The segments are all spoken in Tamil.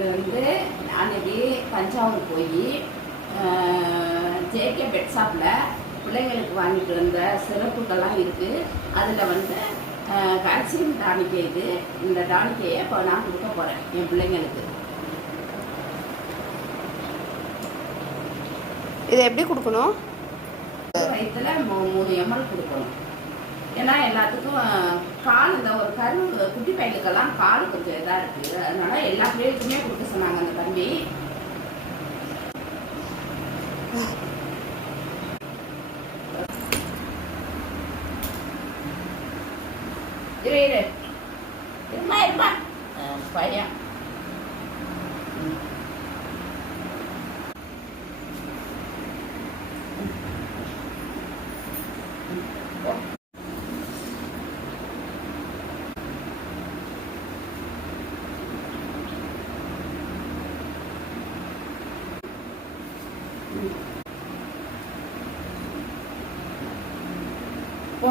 இது வந்து அன்னைக்கு தஞ்சாவூர் போய் ஜேகே பெட் ஷாப்பில் பிள்ளைங்களுக்கு வாங்கிட்டு வந்த சிறப்புகள்லாம் இருக்குது அதில் வந்து கல்சியம் டானிக்கை இது. இந்த டானிக்கையை இப்போ நான் கொடுக்க போகிறேன் என் பிள்ளைங்களுக்கு. இதை எப்படி கொடுக்கணும்? வயிற்றுல மூணு எம்எல் கொடுக்கணும். ஏன்னா எல்லாத்துக்கும் கால் இந்த ஒரு கரு குட்டி பையலுக்கெல்லாம் கால் கொஞ்சம் இதாக இருக்குது அதனால எல்லா பிள்ளைகளுக்குமே கொடுக்க சொன்னாங்க அந்த தம்பி. இரு இரு. இருமா இருமா. பையன். போ.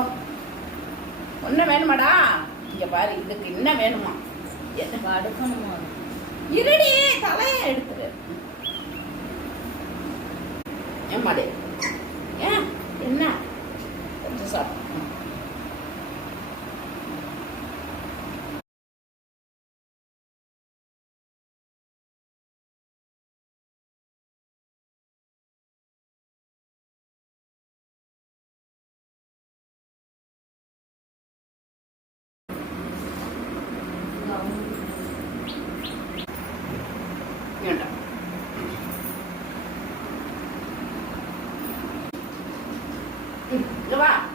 ஒன்றும் வேணுமாடா? இங்க பாரு இதுக்கு என்ன வேணுமா? என்ன? அடுக்கணுமா இருடி தலையை எடுத்துரு. ஏம்மாடி?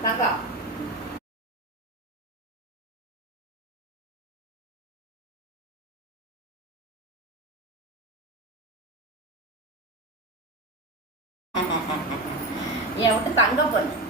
இங்க வா தாக்கா என் விட்டு தங்க பொண்ணு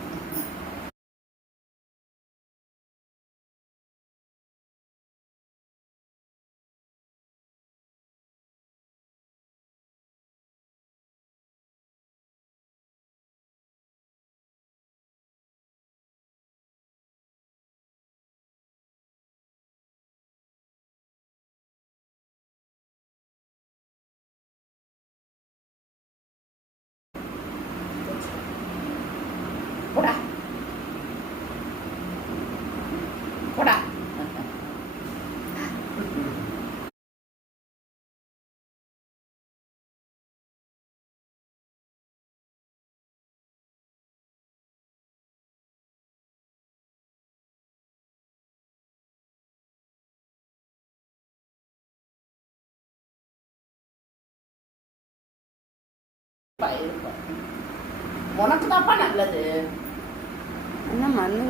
இருக்கும் உனக்கு தான்ப்பா நல்லது. என்ன மண்ணு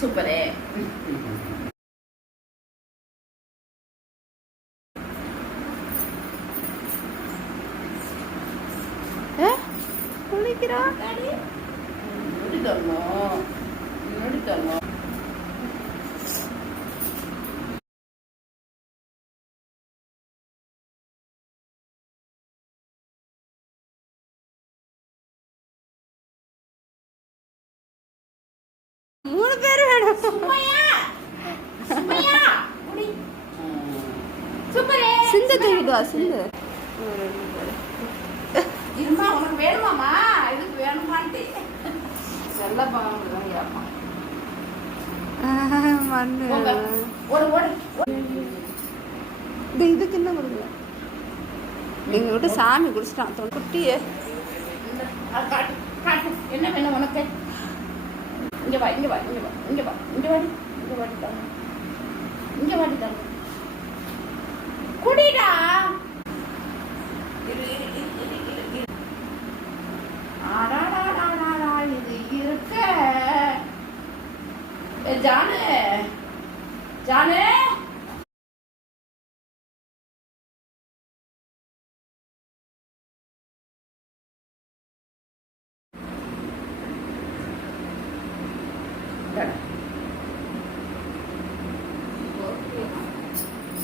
சூப்பரே. குளிக்கிறா? முடி தரணும். சிந்து தூக்கிட்டு வா சிந்து. இருமா உனக்கு வேணுமாமா இதுக்கு வேணுமான்ட்டு. செல்ல மண்ணு. என்ன கொடுக்கல எங்க விட்டு சாமி குடிச்சிட்டான். குட்டியே. என்ன வேணும் உனக்கு? இங்கே வா இங்கே வா இங்க வா இங்க வா இங்கே வாடி இங்கே வாடி தாங்க இங்கே வாடி தாங்க குடி இரு, இரு, இரு, இரு, இரு, இரு. அடாடாடாடாடா, இது இருக்க ஏ, ஜானு ஜானு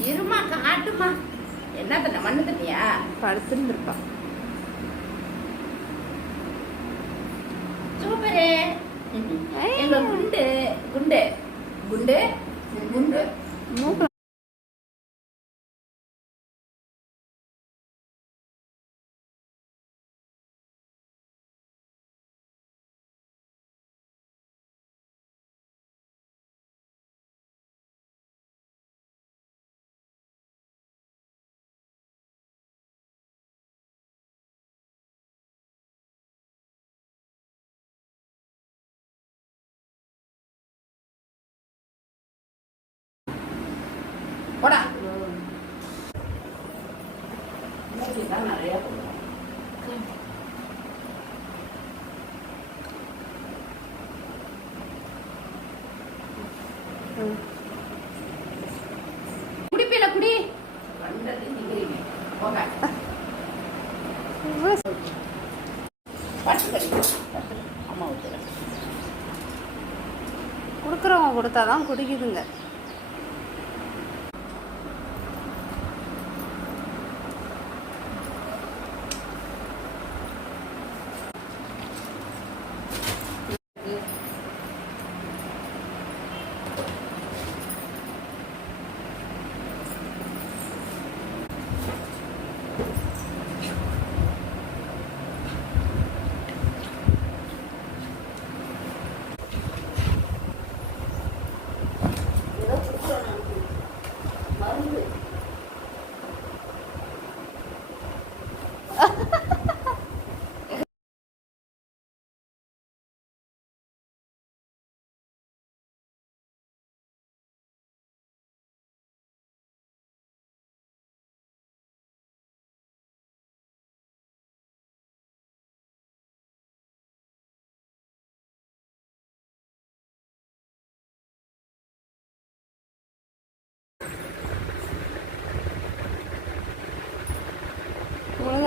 இருமா காட்டுமா. என்ன தண்ணி மண்ணு தண்ணியா? படுத்துருந்துருப்பா. சூப்பரே. எங்க குண்டு குண்டு குண்டு குண்டு. போடா. குடிப்பில குடி. ரெண்டது கொடுக்குறவங்க கொடுத்தாதான் குடிக்குதுங்க.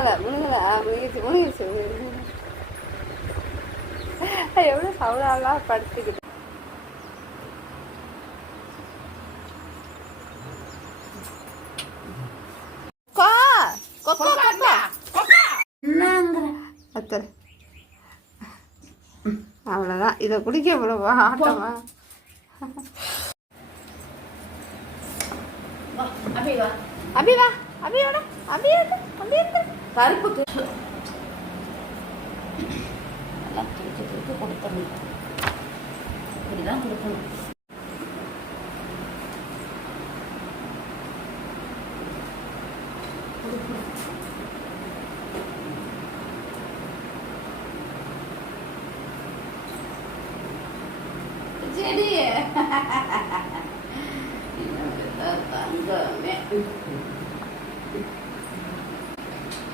முழுங்கல முழுங்கல ஆ, முழுங்கிச்சு முழுங்கிச்சு. எவ்வளோ சவுடாலாம் படுத்துக்கிட்டு. அவ்வளோதான் இதை குடிக்க இவ்வளோ ஆட்டமா. வா அபி வா. அபி வா அபியோட அபியோட அபியோட பருப்புக்கு நல்லா திருப்பி திருப்பி கொடுத்துடணும். இப்படிதான் கொடுக்கணும். செடியே. தங்கமே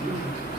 சரி தங்கமே